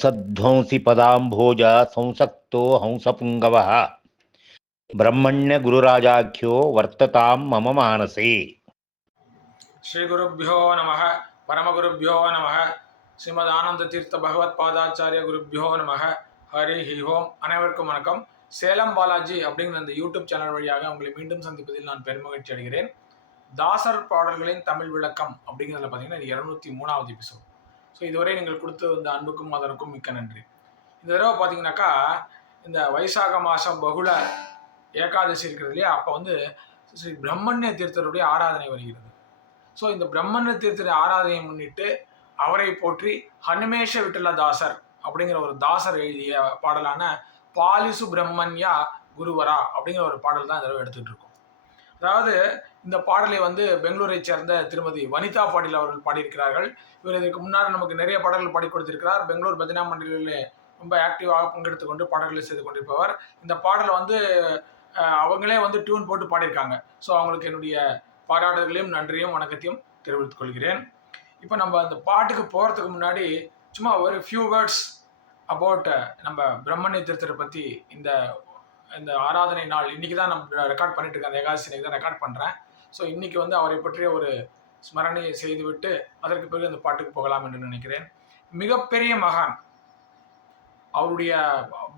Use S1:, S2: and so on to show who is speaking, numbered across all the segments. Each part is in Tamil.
S1: हंसध्वंसि पदाम्भोज संसक्तो हंसपुङ्गवः ब्रह्मण्यगुरुराजाख्यो वर्ततां मम मानसे
S2: ஸ்ரீகுருப்போ நம பரமகுருப்போ நம ஸ்ரீமத் ஆனந்த தீர்த்த பகவத் பாதாச்சாரிய குருப்பியோ நம ஹரி ஹி ஓம் அனைவருக்கும் வணக்கம் சேலம் பாலாஜி அப்படிங்கிற அந்த யூடியூப் சேனல் வழியாக உங்களை மீண்டும் சந்திப்பதில் நான் பெருமகிழ்ச்சி அடைகிறேன் தாசர் பாடல்களின் தமிழ் விளக்கம் அப்படிங்கிறதுல பார்த்தீங்கன்னா இது இரநூத்தி மூணாவது எபிசோட் ஸோ இதுவரை நீங்கள் கொடுத்து வந்த அன்புக்கும் அதற்கும் மிக்க நன்றி. இந்த தடவை பார்த்தீங்கன்னாக்கா இந்த வைசாக மாதம் பகுல ஏகாதசி இருக்கிறது இல்லையா? அப்போ வந்து ஸ்ரீ பிரம்மண்ய தீர்த்தருடைய ஆராதனை வருகிறது. ஸோ இந்த பிரம்மண்ய தீர்த்தருடைய ஆராதனையை முன்னிட்டு அவரை போற்றி ஹனுமேஷ விட்டல தாசர் அப்படிங்கிற ஒரு தாசர் எழுதிய பாடலான பாலிசு பிரம்மன்யா குருவரா அப்படிங்கிற ஒரு பாடல் தான் இந்த தடவை எடுத்துகிட்டு இருக்கோம். அதாவது இந்த பாடலை வந்து பெங்களூரை சேர்ந்த திருமதி வனிதா பாடில் அவர்கள் பாடியிருக்கிறார்கள். இவர் இதற்கு முன்னால் நமக்கு நிறைய பாடல்கள் பாடி கொடுத்திருக்கிறார். பெங்களூர் பஜனா மண்டலிலே ரொம்ப ஆக்டிவாக பங்கெடுத்து கொண்டு பாடல்களை செய்து கொண்டிருப்பவர். இந்த பாடலை வந்து அவங்களே வந்து டியூன் போட்டு பாடியிருக்காங்க. ஸோ அவங்களுக்கு என்னுடைய பாராட்டுதலையும் நன்றியும் வணக்கத்தையும் தெரிவித்துக் கொள்கிறேன். இப்போ நம்ம அந்த பாட்டுக்கு போகிறதுக்கு முன்னாடி சும்மா ஒரு ஃபியூ வேர்ட்ஸ் அபவுட் நம்ம பிரம்மண்ய திருத்தரை பற்றி இந்த இந்த ஆராதனை நாள். இன்றைக்கி தான் நம்ம ரெக்கார்ட் பண்ணிட்டு இருக்கேன் அந்த ஏகாதசி தான் ரெக்கார்ட் பண்ணுறேன் ஸோ இன்றைக்கி வந்து அவரை பற்றிய ஒரு ஸ்மரணையை செய்துவிட்டு அதற்கு பிறகு அந்த பாட்டுக்கு போகலாம் என்று நினைக்கிறேன். மிகப்பெரிய மகான். அவருடைய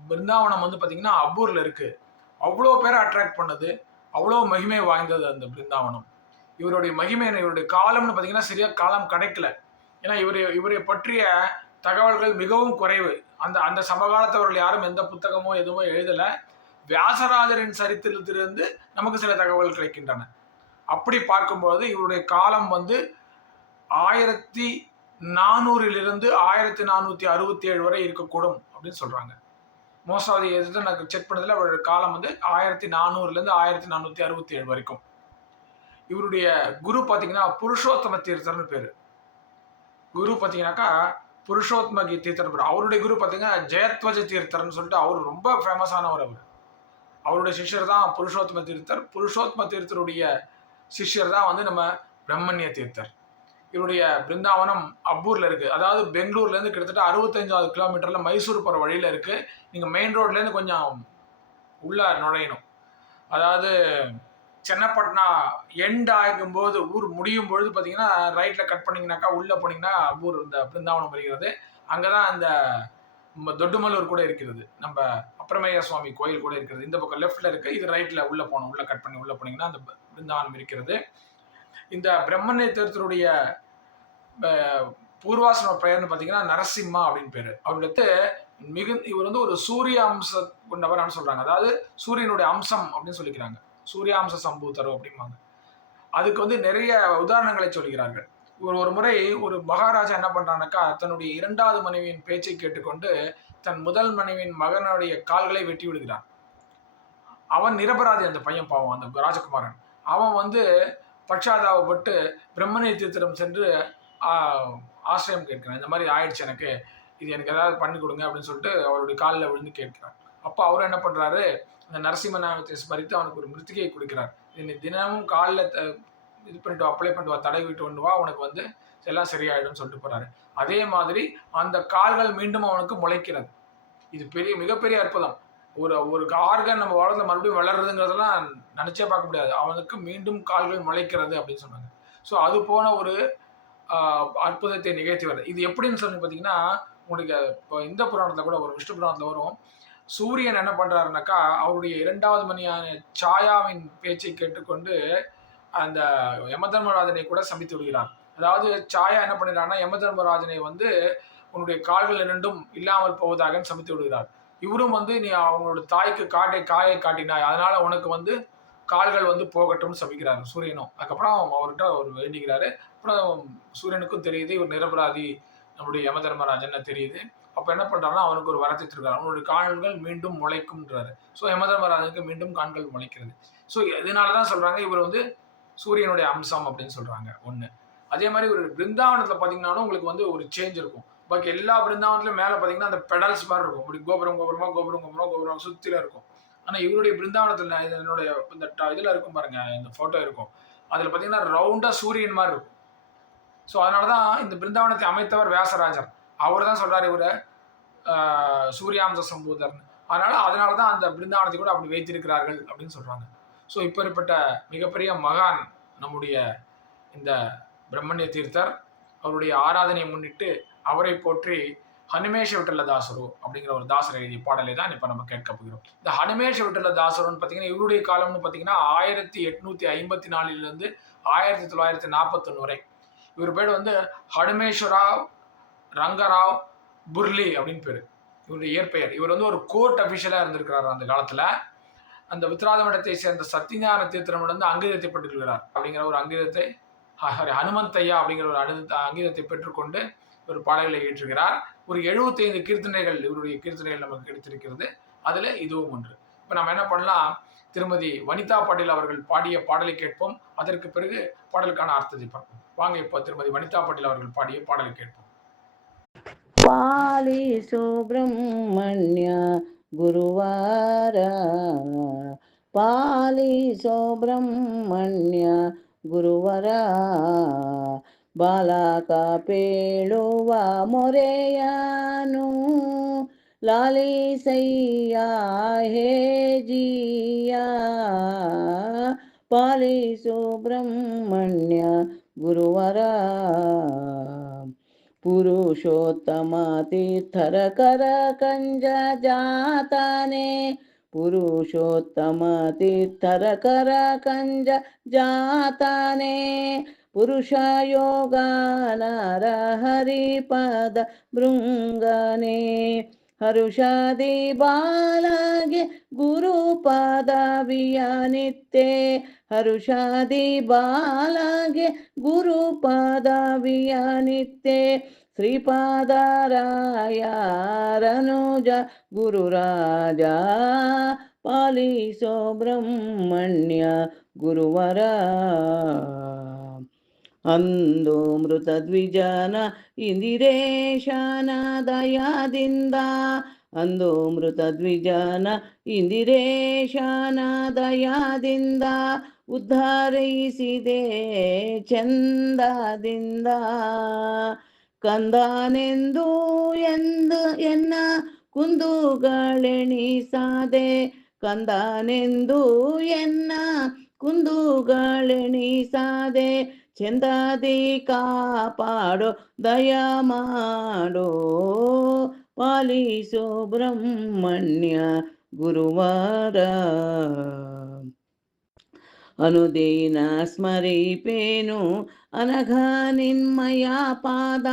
S2: பிருந்தாவனம் வந்து பார்த்திங்கன்னா அபூரில் இருக்குது அவ்வளோ பேரை அட்ராக்ட் பண்ணது. அவ்வளோ மகிமை வாய்ந்தது அந்த பிருந்தாவனம். இவருடைய மகிமை இவருடைய காலம்னு பார்த்தீங்கன்னா சரியாக காலம் கிடைக்கல. ஏன்னா இவர் இவரை பற்றிய தகவல்கள் மிகவும் குறைவு. அந்த அந்த சமகாலத்தவர்கள் யாரும் எந்த புத்தகமோ எதுவும் எழுதலை. வியாசராஜரின் சரித்திரத்திலிருந்து நமக்கு சில தகவல் கிடைக்கின்றன. அப்படி பார்க்கும்போது இவருடைய காலம் வந்து ஆயிரத்தி நானூறிலிருந்து ஆயிரத்தி நானூற்றி அறுபத்தி ஏழு வரை இருக்கக்கூடும் அப்படின்னு சொல்கிறாங்க மோஸ்ட் ஆஃப் தி எது எனக்கு செக் பண்ணதில் அவருடைய காலம் வந்து ஆயிரத்தி நானூறுலேருந்து ஆயிரத்தி நானூற்றி அறுபத்தி ஏழு வரைக்கும். இவருடைய குரு பார்த்தீங்கன்னா புருஷோத்தம தீர்த்தர்னு பேர். குரு பார்த்தீங்கன்னாக்கா புருஷோத்தம கீ தீர்த்தர் பேர். அவருடைய குரு பார்த்தீங்கன்னா ஜெயத்வஜ தீர்த்தர்னு சொல்லிட்டு அவர் ரொம்ப ஃபேமஸானவர் அவர். அவருடைய சிஷ்யர் தான் புருஷோத்தம தீர்த்தர். புருஷோத்தம தீர்த்தருடைய சிஷ்யர் தான் வந்து நம்ம பிரம்மண்ய தீர்த்தர். இவருடைய பிருந்தாவனம் அப்பூரில் இருக்குது அதாவது பெங்களூர்லேருந்து கிட்டத்தட்ட அறுபத்தஞ்சாவது கிலோமீட்டரில் மைசூர் போகிற வழியில் இருக்குது நீங்கள் மெயின் ரோட்லேருந்து கொஞ்சம் உள்ளே நுழையணும். அதாவது சென்னப்பட்னா எண்ட் ஆகும்போது ஊர் முடியும் பொழுது பார்த்தீங்கன்னா ரைட்டில் கட் பண்ணிங்கனாக்கா உள்ளே போனீங்கன்னா ஊர் இந்த பிருந்தாவனம் வருகிறது. அங்கே தான் அந்த தொட்டுமல்லூர் கூட இருக்கிறது. நம்ம அப்புறமேய சுவாமி கோயில் கூட இருக்கிறது. இந்த பக்கம் லெஃப்ட்ல இருக்குது இது ரைட்டில் உள்ளே போனோம். உள்ளே கட் பண்ணி உள்ளே போனீங்கன்னா அந்த பிருந்தாவனம் இருக்கிறது. இந்த பிரம்மண்ய பூர்வாசன பெயர்னு பார்த்தீங்கன்னா நரசிம்மா அப்படின்னு பேர். அவருக்கு மிகு இவர் வந்து ஒரு சூரிய அம்ச கொண்டவரான்னு சொல்கிறாங்க அதாவது சூரியனுடைய அம்சம் அப்படின்னு சொல்லிக்கிறாங்க. சூரிய அம்ச சம்பூத்தரோ அப்படிம்பாங்க. அதுக்கு வந்து நிறைய உதாரணங்களை சொல்கிறார்கள். ஒரு ஒரு முறை ஒரு மகாராஜா என்ன பண்றானாக்கா தன்னுடைய இரண்டாவது மனைவியின் பேச்சை கேட்டுக்கொண்டு தன் முதல் மனைவியின் மகனுடைய கால்களை வெட்டி விடுகிறான். அவன் நிரபராதி அந்த பையன் பாவம் அந்த ராஜகுமாரன். அவன் வந்து பட்சாதாபப்பட்டு பிரம்மணி தீர்த்தம் சென்று ஆசிரியம் கேட்கிறான். இந்த மாதிரி ஆயிடுச்சு எனக்கு இது எனக்கு ஏதாவது பண்ணி கொடுங்க அப்படின்னு சொல்லிட்டு அவருடைய காலில் விழுந்து கேட்கிறான். அப்போ அவர் என்ன பண்றாரு அந்த நரசிம்ம நாமத்தை ஸ்மரித்து அவனுக்கு ஒரு மிருத்திகையை கொடுக்கிறார். இது தினமும் காலில் இது பண்ணிட்டு அப்ளை பண்ணிட்டு வா தடவி விட்டு கொண்டு வா உனக்கு வந்து எல்லாம் சரியாயிடும் சொல்லிட்டு போறாரு. அதே மாதிரி அந்த கால்கள் மீண்டும் அவனுக்கு முளைக்கிறது. இது பெரிய மிகப்பெரிய அற்புதம். ஒரு ஒரு ஆர்கன் நம்ம உடம்புல மறுபடியும் வளருதுங்கிறதெல்லாம் நினச்சே பார்க்க முடியாது. அவனுக்கு மீண்டும் கால்கள் முளைக்கிறது அப்படின்னு சொன்னாங்க. ஸோ அது போன ஒரு அற்புதத்தை நிகழ்த்தி வருது இது எப்படின்னு சொல்லி பார்த்தீங்கன்னா உங்களுக்கு இப்போ இந்த புராணத்தில் கூட ஒரு விஷ்ணு புராணத்தில் வரும். சூரியன் என்ன பண்ணுறாருனாக்கா அவருடைய இரண்டாவது மணியான சாயாவின் பேச்சை கேட்டுக்கொண்டு அந்த யமதர்மராஜனை கூட சமித்து விடுகிறார் அதாவது சாயா என்ன பண்ணிடுறாருன்னா யமதர்மராஜனை வந்து உன்னுடைய கால்கள் இரண்டும் இல்லாமல் போவதாக சமித்து விடுகிறார். இவரும் வந்து நீ அவங்களோட தாய்க்கு காட்டை காயை காட்டினாய். அதனால உனக்கு வந்து கால்கள் வந்து போகட்டும்னு சமைக்கிறார் சூரியனும். அதுக்கப்புறம் அவர்கிட்ட அவர் வேண்டிக்கிறாரு. அப்புறம் சூரியனுக்கும் தெரியுது இவர் நிரபராதி நம்முடைய யமதர்மராஜன் தெரியுது. அப்போ என்ன பண்ணுறாருன்னா அவனுக்கு ஒரு வரத்தை அவனுடைய கால்கள் மீண்டும் முளைக்கும்ன்றாரு. ஸோ யமதர்மராஜனுக்கு மீண்டும் கால்கள் முளைக்கிறது. ஸோ இதனால தான் சொல்கிறாங்க இவர் வந்து சூரியனுடைய அம்சம் அப்படின்னு சொல்கிறாங்க ஒன்று அதே மாதிரி ஒரு பிருந்தாவனத்தில் பார்த்தீங்கன்னாலும் உங்களுக்கு வந்து ஒரு சேஞ்ச் இருக்கும். பாக்கி எல்லா பிருந்தாவனத்துலையும் மேலே பார்த்தீங்கன்னா அந்த பெடல்ஸ் மாதிரி இருக்கும். இப்படி கோபுரம் கோபுரமா கோபுரம் கோபுரம் கோபுரம் சுற்றில இருக்கும். ஆனால் இவருடைய பிருந்தாவனத்தில் என்னுடைய இந்த இதில் இருக்கும் பாருங்க இந்த ஃபோட்டோ இருக்கும். அதில் பார்த்தீங்கன்னா ரவுண்டாக சூரியன் மாதிரி இருக்கும். ஸோ அதனால தான் இந்த பிருந்தாவனத்தை அமைத்தவர் வியாசராஜர். அவர் தான் சொல்றாரு இவரை சூரியாம்ச சம்பூதர்னு. சம்பூதர் அதனால அதனால தான் அந்த பிருந்தாவனத்தை கூட அப்படி வைத்திருக்கிறார்கள் அப்படின்னு சொல்றாங்க. ஸோ இப்பேற்பட்ட மிகப்பெரிய மகான் நம்முடைய இந்த பிரம்மண்ய தீர்த்தர். அவருடைய ஆராதனையை முன்னிட்டு அவரை போற்றி ஹனுமேஷ விட்டல தாசரு அப்படிங்கிற ஒரு தாசர் எழுதிய பாடலை தான் இப்போ நம்ம கேட்க போகிறோம். இந்த ஹனுமேஷ விட்டல தாசருன்னு பார்த்தீங்கன்னா இவருடைய காலம்னு பார்த்தீங்கன்னா ஆயிரத்தி எட்நூத்தி ஐம்பத்தி நாலுலேருந்து ஆயிரத்தி தொள்ளாயிரத்தி நாற்பத்தொன்று வரை. இவர் பேர் வந்து ஹனுமேஸ்வராவ் ரங்கராவ் புர்லி அப்படின்னு பேர். இவருடைய இயற்பெயர். இவர் வந்து ஒரு கோர்ட் அஃபிஷியலாக இருந்திருக்கிறார் அந்த காலத்தில். அந்த வித்ராத மடத்தை சேர்ந்த சத்தியஞான தீர்த்தனமிடம் அங்கீதத்தை பெற்றுக்கொள்கிறார் அப்படிங்கிற ஒரு அங்கீதத்தை சாரி ஹனுமந்தையா அப்படிங்கிற ஒரு அனு அங்கீதத்தை பெற்றுக்கொண்டு ஒரு பாடல்களை ஏற்றுகிறார் ஒரு எழுபத்தைந்து கீர்த்தனைகள் இவருடைய கீர்த்தனைகள் நமக்கு கிடைத்திருக்கிறது. அதில் இதுவும் ஒன்று. இப்போ நம்ம என்ன பண்ணலாம்? திருமதி வனிதா பாட்டில் அவர்கள் பாடிய பாடலை கேட்போம். அதற்கு பிறகு பாடலுக்கான அர்த்தத்தை பார்ப்போம். வாங்க இப்போ திருமதி வனிதா பாட்டில் அவர்கள் பாடிய பாடலை கேட்போம்.
S3: பாலி சுப்பிரமணியா ಗುರುವಾರ ಪಾಲಿಸೋ ಬ್ರಹ್ಮಣ್ಯ ಗುರುವರ ಬಾಲಕ ಪೇಳುವ ಮೊರೆಯನು ಲಾಲಿಸಯ್ಯ ಹೇ ಜಿಯ ಪಾಲಿಸು ಬ್ರಹ್ಮಣ್ಯ ಗುರುವರ पुरुषोत्तमतीर्थरकरकञ्जजातने। पुरुषोत्तमतीर्थरकरकञ्जजातने। करकंजने पुरुषयोगा नार भृङ्गने ಹರುಷಾದಿ ಬಾಲಾಗೆ ಗುರುಪಾದವಿಯನಿತ್ತೆ ಹರುಷಾದಿ ಬಾಲಾಗೆ ಗುರುಪಾದವಿಯನಿತ್ತೆ ಶ್ರೀಪಾದರಾಯರನುಜ ಗುರುರಾಜ ಪಾಲಿಸೋ ಬ್ರಹ್ಮಣ್ಯ ಗುರುವರ ಅಂದು ಮೃತ ದ್ವಿಜನ ಇಂದಿರೇಶನ ದಯಾದಿಂದ ಅಂದು ಮೃತ ದ್ವಿಜನ ಇಂದಿರೇಶನ ದಯಾದಿಂದ ಉದ್ಧರಿಸಿದೆ ಚಂದದಿಂದ. ಕಂದನೆಂದು ಎಂದು ಎನ್ನ ಕುಂದುಗಳೆಣಿಸಾದೆ. ಕಂದನೆಂದು ಎನ್ನ ಕುಂದುಗಳೆಣಿಸಾದೆ. చింతది కాపాడు దయమాడో వాలి సుబ్రహ్మణ్య గురువార. అనుదీన స్మరిపేను అనగా నిన్మయా పాద.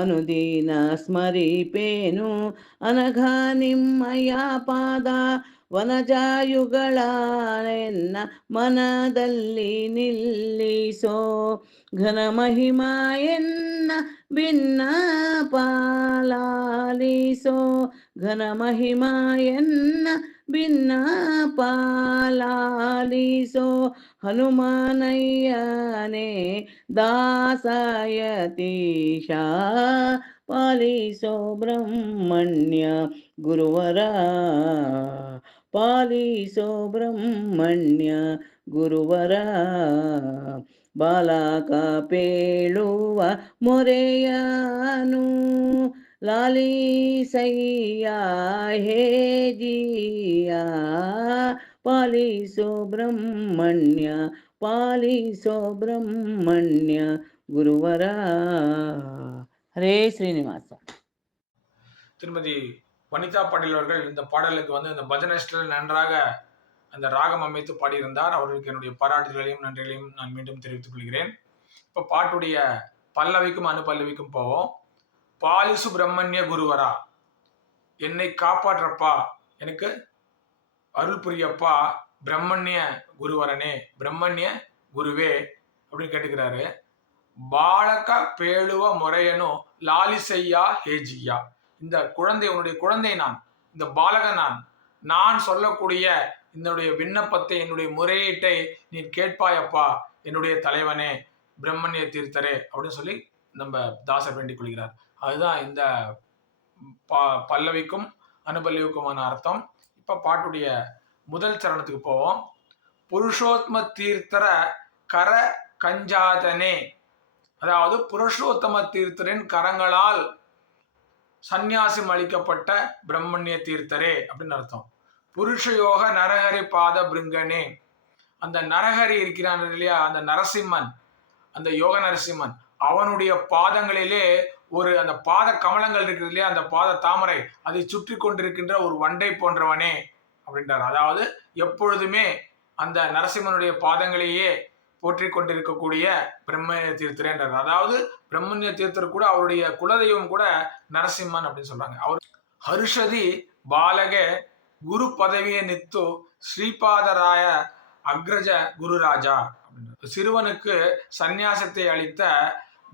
S3: అనుదీన స్మరిపేను అనగా నిమ్మయా పాద. ಪಾದ ವನಜಾಯುಗಳ ಎನ್ನ ಮನದಲ್ಲಿ ನಿಲ್ಲಿಸೋ ಘನ ಮಹಿಮಾ ಎನ್ನ ಭಿನ್ನ ಪಾಲಾಲಿಸೋ ಘನ ಮಹಿಮಾಯನ್ನ ಎನ್ನ ಭಿನ್ನ ಪಾಲಾಲಿಸೋ ಹನುಮಾನಯ್ಯನೇ ದಾಸಯತೀಶ ಪಾಲಿಸೋ ಬ್ರಹ್ಮಣ್ಯ ಗುರುವರ ಪಾಲಿಸೋ ಬ್ರಹ್ಮಣ್ಯ ಗುರುವರ ಬಾಲಕ ಪೇಳುವ ಮೊರೆಯನು. ಲಾಲಿಸಯ್ಯ, ಹೇ ಜಿಯ, ಪಾಲಿಸೋ ಬ್ರಹ್ಮಣ್ಯ ಪಾಲಿಸೋ ಬ್ರಹ್ಮಣ್ಯ ಗುರುವರ. ಹರೇ ಶ್ರೀನಿವಾಸ.
S2: ತಿರುಮತಿ வனிதா பாட்டீல் அவர்கள் இந்த பாடலுக்கு வந்து இந்த பஜனஸ்டில் நன்றாக அந்த ராகம் அமைத்து பாடியிருந்தார். அவர்களுக்கு என்னுடைய பாராட்டுதலையும் நன்றிகளையும் நான் மீண்டும் தெரிவித்துக் கொள்கிறேன். இப்போ பாட்டுடைய பல்லவிக்கும் அனுபல்லவிக்கும் போவோம். பாலிசு பிரம்மண்ய குருவரா என்னை காப்பாற்றப்பா எனக்கு அருள் புரியப்பா பிரம்மண்ய குருவரனே பிரம்மண்ய குருவே அப்படின்னு கேட்டுக்கிறாரு. பாலக பேழுவ முறையனும் லாலிசையா ஹேஜியா. இந்த குழந்தை உன்னுடைய குழந்தை நான் இந்த பாலக நான் நான் சொல்லக்கூடிய என்னுடைய விண்ணப்பத்தை என்னுடைய முறையீட்டை நீ கேட்பாயப்பா என்னுடைய தலைவனே பிரம்மண்ய தீர்த்தரே அப்படின்னு சொல்லி நம்ம தாசர் வேண்டிக் கொள்கிறார். அதுதான் இந்த ப பல்லவிக்கும் அனுபல்லவிக்குமான அர்த்தம். இப்போ பாட்டுடைய முதல் சரணத்துக்கு போவோம். புருஷோத்ம தீர்த்தர கர கஞ்சாதனே. அதாவது புருஷோத்தம தீர்த்தரின் கரங்களால் சந்நியாசம் அளிக்கப்பட்ட பிரம்மண்ய தீர்த்தரே அப்படின்னு அர்த்தம். புருஷயோக நரஹரி பாத பிருங்கனே. அந்த நரஹரி இருக்கிறான் இல்லையா? அந்த நரசிம்மன் அந்த யோக நரசிம்மன் அவனுடைய பாதங்களிலே ஒரு அந்த பாத கமலங்கள் இருக்கிறது இல்லையா? அந்த பாத தாமரை அதை சுற்றி கொண்டிருக்கின்ற ஒரு வண்டை போன்றவனே அப்படின்றார். அதாவது எப்பொழுதுமே அந்த நரசிம்மனுடைய பாதங்களையே போற்றி கொண்டிருக்கக்கூடிய பிரம்மண்ய தீர்த்தர் என்றார் அதாவது பிரம்மண்ய தீர்த்தர் கூட அவருடைய குலதெய்வம் கூட நரசிம்மன் அப்படின்னு சொல்றாங்க. அவர் ஹர்ஷதி பாலக குரு பதவியை நித்து ஸ்ரீபாதராய அக்ரஜ குருராஜா அப்படின்றார். சிறுவனுக்கு சந்நியாசத்தை அளித்த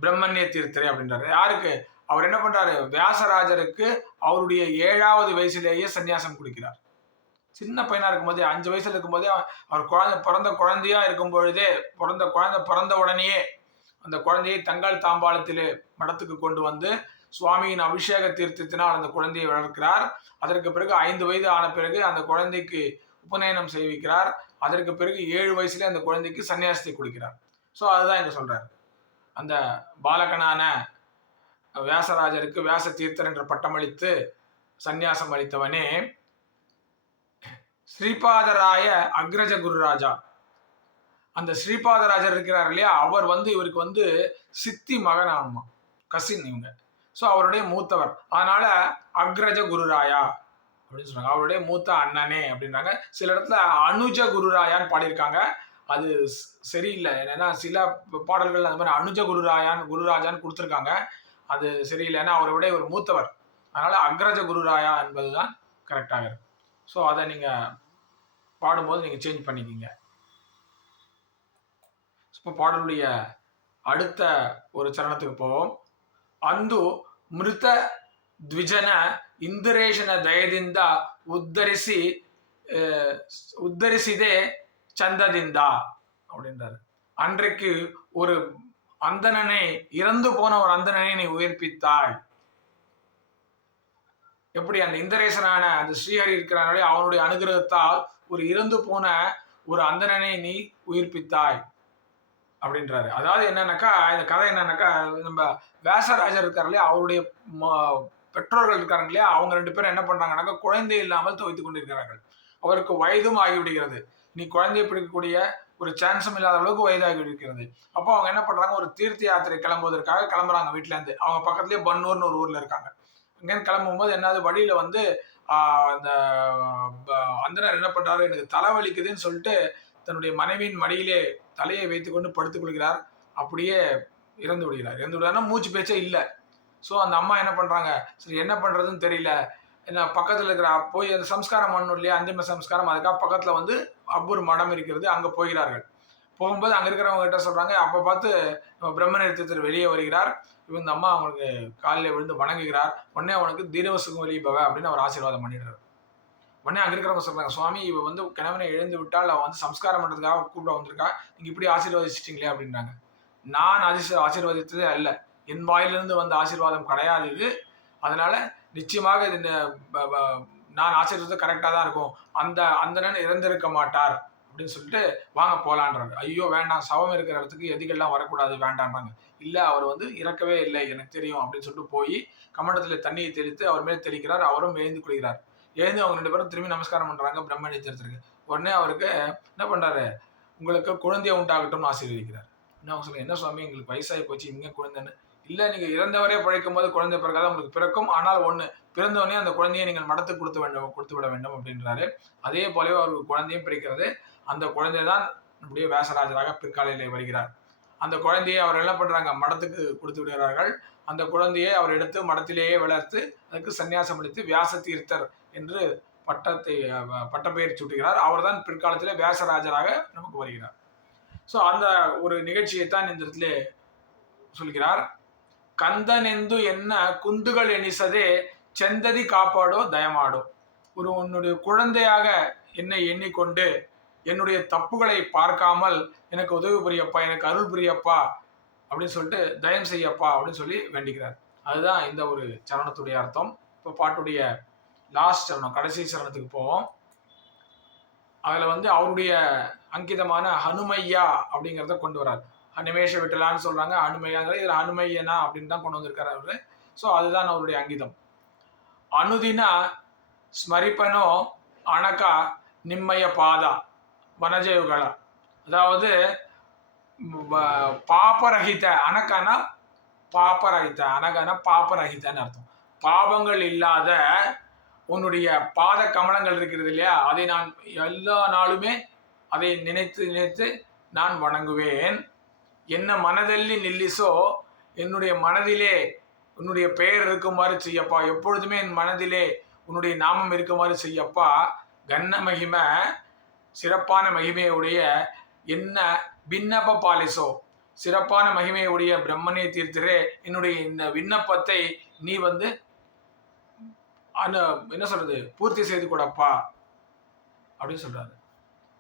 S2: பிரம்மண்ய தீர்த்தரே அப்படின்றாரு. யாருக்கு? அவர் என்ன பண்றாரு? வியாசராஜருக்கு அவருடைய ஏழாவது வயசுலேயே சந்நியாசம் கொடுக்கிறார். சின்ன பையனா இருக்கும்போதே அஞ்சு வயசுல இருக்கும்போதே அவர் குழந்தை பிறந்த குழந்தையா இருக்கும் பொழுதே பிறந்த குழந்தை பிறந்த உடனேயே அந்த குழந்தையை தங்கால் தாம்பாளத்திலே மடத்துக்கு கொண்டு வந்து சுவாமியின் அபிஷேக தீர்த்தத்தினால் அந்த குழந்தையை வளர்க்கிறார். அதற்கு பிறகு ஐந்து வயது ஆன பிறகு அந்த குழந்தைக்கு உபநயனம் செய்விக்கிறார். அதற்கு பிறகு ஏழு வயசுல அந்த குழந்தைக்கு சன்னியாசத்தை கொடுக்கிறார். ஸோ அதுதான் இங்க சொல்றாரு. அந்த பாலகனான வியாசராஜருக்கு வியாச தீர்த்தர் என்ற பட்டமளித்து சந்நியாசம் அளித்தவனே ஸ்ரீபாதராய அக்ரஜ குருராஜா அந்த ஸ்ரீபாதராஜர் இருக்கிறார் இல்லையா? அவர் வந்து இவருக்கு வந்து சித்தி மகன் ஆகுமா கசின் இவங்க. ஸோ அவருடைய மூத்தவர். அதனால அக்ரஜ குருராயா அப்படின்னு சொன்னாங்க அவருடைய மூத்த அண்ணனே அப்படின்றாங்க. சில இடத்துல அனுஜ குருராயான்னு பாடியிருக்காங்க. அது சரியில்லை. என்னன்னா சில பாடல்கள் அந்த மாதிரி அனுஜ குருராயான் குருராஜான்னு கொடுத்துருக்காங்க. அது சரியில்லை ஏன்னா அவரை விட ஒரு மூத்தவர். அதனால அக்ரஜ குருராயா என்பதுதான் கரெக்டாக இருக்கும் ஸோ அதை நீங்கள் பாடும்போது நீங்கள் சேஞ்ச் பண்ணிக்கிங்க இப்போ பாடலுடைய அடுத்த ஒரு சரணத்துக்கு போவோம் ಅಂದು ಮೃತ ದ್ವಿಜನ ಇಂದುರೇಶನ ದಯದಿಂದ ಉದ್ಧರಿಸಿ ಆ, உத்தரிசிதே சந்ததிந்தா அப்படின்றாரு அன்றைக்கு ஒரு அந்தணனை இறந்து போன ஒரு அந்தணனை நீ உயிர்ப்பித்தாய் எப்படி அந்த இந்தரேசனான அந்த ஸ்ரீஹரி இருக்கிறானே அவனுடைய அனுகிரகத்தால் ஒரு இறந்து போன ஒரு அந்தணனை நீ உயிர்ப்பித்தாய் அப்படின்றாரு. அதாவது என்னன்னாக்கா இந்த கதை என்னன்னாக்கா நம்ம வேசராஜர் இருக்கார் இல்லையா அவருடைய ம- பெற்றோர்கள் இருக்காங்க இல்லையா அவங்க ரெண்டு பேரும் என்ன பண்றாங்கனாக்கா குழந்தை இல்லாமல் துவைத்துக் கொண்டிருக்கிறார்கள். அவருக்கு வயதும் ஆகிவிடுகிறது. நீ குழந்தையை பிடிக்கக்கூடிய ஒரு சான்ஸும் இல்லாத அளவுக்கு வயதாகி இருக்கிறது அப்போ அவங்க என்ன பண்றாங்க ஒரு தீர்த்த யாத்திரை கிளம்புவதற்காக கிளம்புறாங்க வீட்டுல இருந்து. அவங்க பக்கத்துலேயே பன்னூர்னு ஒரு ஊர்ல இருக்காங்க. அங்கேருந்து கிளம்பும்போது என்னது வழியில வந்து அந்த ப- அந்தனர் என்ன பண்றாரு எனக்கு தலைவலிக்குதுன்னு சொல்லிட்டு தன்னுடைய மனைவியின் மடியிலே தலையை வைத்துக்கொண்டு படுத்துக்கொள்கிறார் அப்படியே இறந்து விடுகிறார். இறந்து விடுறாருன்னா மூச்சு பேச்சே இல்லை. ஸோ அந்த அம்மா என்ன பண்றாங்க? சரி என்ன பண்றதுன்னு தெரியல. என்ன பக்கத்தில் இருக்கிற போய் அந்த சம்ஸ்காரம் பண்ணணும் இல்லையா? அந்திம சம்ஸ்காரம். அதுக்காக பக்கத்தில் வந்து அப்பூர் மடம் இருக்கிறது. அங்கே போகிறார்கள். போகும்போது அங்கே இருக்கிறவங்க கிட்ட சொல்கிறாங்க அப்போ பார்த்து நம்ம பிரம்ம நிறுத்தத்தில் வெளியே வருகிறார். இவன் அம்மா அவனுக்கு காலில் விழுந்து வணங்குகிறார். உடனே அவனுக்கு தீரவசுகம் வெளிப்பவ அப்படின்னு அவர் ஆசீர்வாதம் பண்ணிடுறாரு. உடனே அங்கே இருக்கிறவங்க சொல்கிறாங்க சுவாமி இவ வந்து கிணவனை எழுந்து விட்டால் அவன் வந்து சம்ஸ்காரம் பண்ணுறதுக்காக கூப்பிட வந்திருக்கா. நீங்கள் இப்படி ஆசீர்வதிச்சிட்டீங்களே அப்படின்றாங்க. நான் ஆசீர் ஆசீர்வதித்ததே அல்ல. என் வாயிலிருந்து வந்த ஆசீர்வாதம் கிடையாது இது. அதனால நிச்சயமாக இது இந்த நான் ஆசீர்வாதம் கரெக்டாக தான் இருக்கும். அந்த அந்தணன் இறந்திருக்க மாட்டார். அப்படின்னு சொல்லிட்டு வாங்க போகலான்றாங்க ஐயோ வேண்டாம். சவம் இருக்கிற இடத்துக்கு எதிகள்லாம் வரக்கூடாது வேண்டான்றாங்க. இல்லை அவர் வந்து இறக்கவே இல்லை எனக்கு தெரியும் அப்படின்னு சொல்லிட்டு போய் கமண்டத்தில் தண்ணியை தெளித்து அவர் மேல் தெளிக்கிறார் அவரும் எழுந்து குளிக்கிறார். எழுந்து அவங்க ரெண்டு பேரும் திரும்பி நமஸ்காரம் பண்ணுறாங்க பிரம்ம நித்திரத்திற்கு உடனே அவருக்கு என்ன பண்ணுறாரு உங்களுக்கு குழந்தைய உண்டாகட்டும்னு ஆசீர்வதிக்கிறார். என்ன அவங்க சொல்லுங்க என்ன சுவாமி எங்களுக்கு வயசாகி போச்சு இங்கே குழந்தைன்னு. இல்லை நீங்கள் இறந்தவரே பிழைக்கும் போது குழந்தை பிறக்காத உங்களுக்கு பிறக்கும். ஆனால் ஒன்று பிறந்தவொடனே அந்த குழந்தையை நீங்கள் மடத்துக்கு கொடுத்து வேண்டும் கொடுத்து விட வேண்டும் அப்படின்றாரு. அதே போலவே அவருக்கு குழந்தையும் பிறக்கிறது அந்த குழந்தை தான் நம்முடைய வேசராஜராக பிற்காலையில் வருகிறார். அந்த குழந்தையை அவர் என்ன பண்ணுறாங்க மடத்துக்கு கொடுத்து விடுகிறார்கள். அந்த குழந்தையை அவர் எடுத்து மடத்திலேயே வளர்த்து அதுக்கு சன்னியாசம் அளித்து வியாச தீர்த்தர் என்று பட்டத்தை அஹ், பட்டப்பெயர் சூட்டுகிறார். அவர்தான் பிற்காலத்தில் வியாசராஜராக நமக்கு வருகிறார். ஸோ அந்த ஒரு நிகழ்ச்சியை தான் இந்த இடத்துல சொல்கிறார். கந்தனெந்து என்ன குந்துகள் எண்ணிசதே செந்ததி காப்பாடோ தயமாடோ. ஒரு உன்னுடைய குழந்தையாக என்னை எண்ணிக்கொண்டு என்னுடைய தப்புகளை பார்க்காமல் எனக்கு உதவி புரியப்பா எனக்கு அருள் புரியப்பா அப்படின்னு சொல்லிட்டு தயம் செய்யப்பா அப்படின்னு சொல்லி வேண்டிக்கிறார். அதுதான் இந்த ஒரு சரணத்துடைய அர்த்தம். இப்போ பாட்டுடைய லாஸ்ட் சரணம் கடைசி சரணத்துக்கு போவோம். அதில் வந்து அவருடைய அங்கிதமான ஹனுமையா அப்படிங்கிறத கொண்டு வரார் அனிமேஷ விட்டலான்னு சொல்கிறாங்க அனுமையாங்கிற இதில் அனுமையனா அப்படின்னு தான் கொண்டு வந்திருக்காரு அவர். ஸோ அதுதான் அவருடைய அங்கிதம். அனுதினா ஸ்மரிப்பனோ அணக்கா நிம்மய பாதா வனஜயுகளா அதாவது பாப்பரகித அணக்கானா பாப்பரகித அணக்கானா பாப்பரகிதன்னு அர்த்தம். பாபங்கள் இல்லாத உன்னுடைய பாத கமலங்கள் இருக்கிறது இல்லையா? அதை நான் எல்லா நாளுமே அதை நினைத்து நினைத்து நான் வணங்குவேன். என்ன மனதள்ளி நில்லிசோ என்னுடைய மனதிலே உன்னுடைய பெயர் இருக்குமாறு செய்யப்பா. எப்பொழுதுமே என் மனதிலே உன்னுடைய நாமம் இருக்குமாறு செய்யப்பா. கண்ண மகிமை சிறப்பான மகிமையுடைய என்ன விண்ணப்ப பாலிசோ. சிறப்பான மகிமையுடைய பிரம்மனே தீர்த்திரே என்னுடைய இந்த விண்ணப்பத்தை நீ வந்து அந்த என்ன சொல்றது பூர்த்தி செய்து கூடப்பா. அப்படின்னு சொல்றாரு.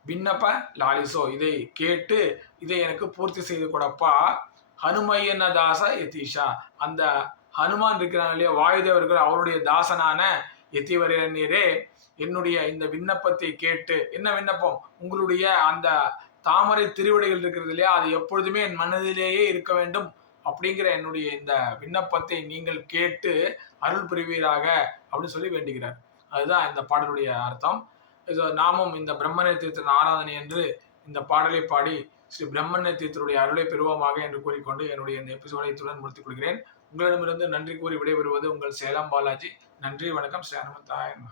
S2: விண்ணப்ப லாலிசோ இதை கேட்டு இதை எனக்கு பூர்த்தி செய்து கொடுப்பா. ஹனுமையன தாச யதீஷா. அந்த ஹனுமான் இருக்கிறாங்க இல்லையா வாயுதேவர்கள் அவருடைய தாசனான யதிவரநீரே என்னுடைய இந்த விண்ணப்பத்தை கேட்டு என்ன விண்ணப்பம்? உங்களுடைய அந்த தாமரை திருவிடைகள் இருக்கிறது இல்லையா அது எப்பொழுதுமே என் மனதிலேயே இருக்க வேண்டும் அப்படிங்கிற என்னுடைய இந்த விண்ணப்பத்தை நீங்கள் கேட்டு அருள் புரிவீராக அப்படின்னு சொல்லி வேண்டுகிறார். அதுதான் இந்த பாடலுடைய அர்த்தம். நாமும் இந்த பிரம்மண தீர்த்தன் ஆராதனை என்று இந்த பாடலை பாடி ஸ்ரீ பிரம்மண தீர்த்தருடைய அருளை பெறுவோமாக என்று கூறிக்கொண்டு என்னுடைய இந்த எபிசோடை இத்துடன் முடித்துக் கொள்கிறேன். உங்களிடமிருந்து நன்றி கூறி விடைபெறுவது உங்கள் சேலம் பாலாஜி. நன்றி வணக்கம். ஸ்ரீ அனுமந்தாயன்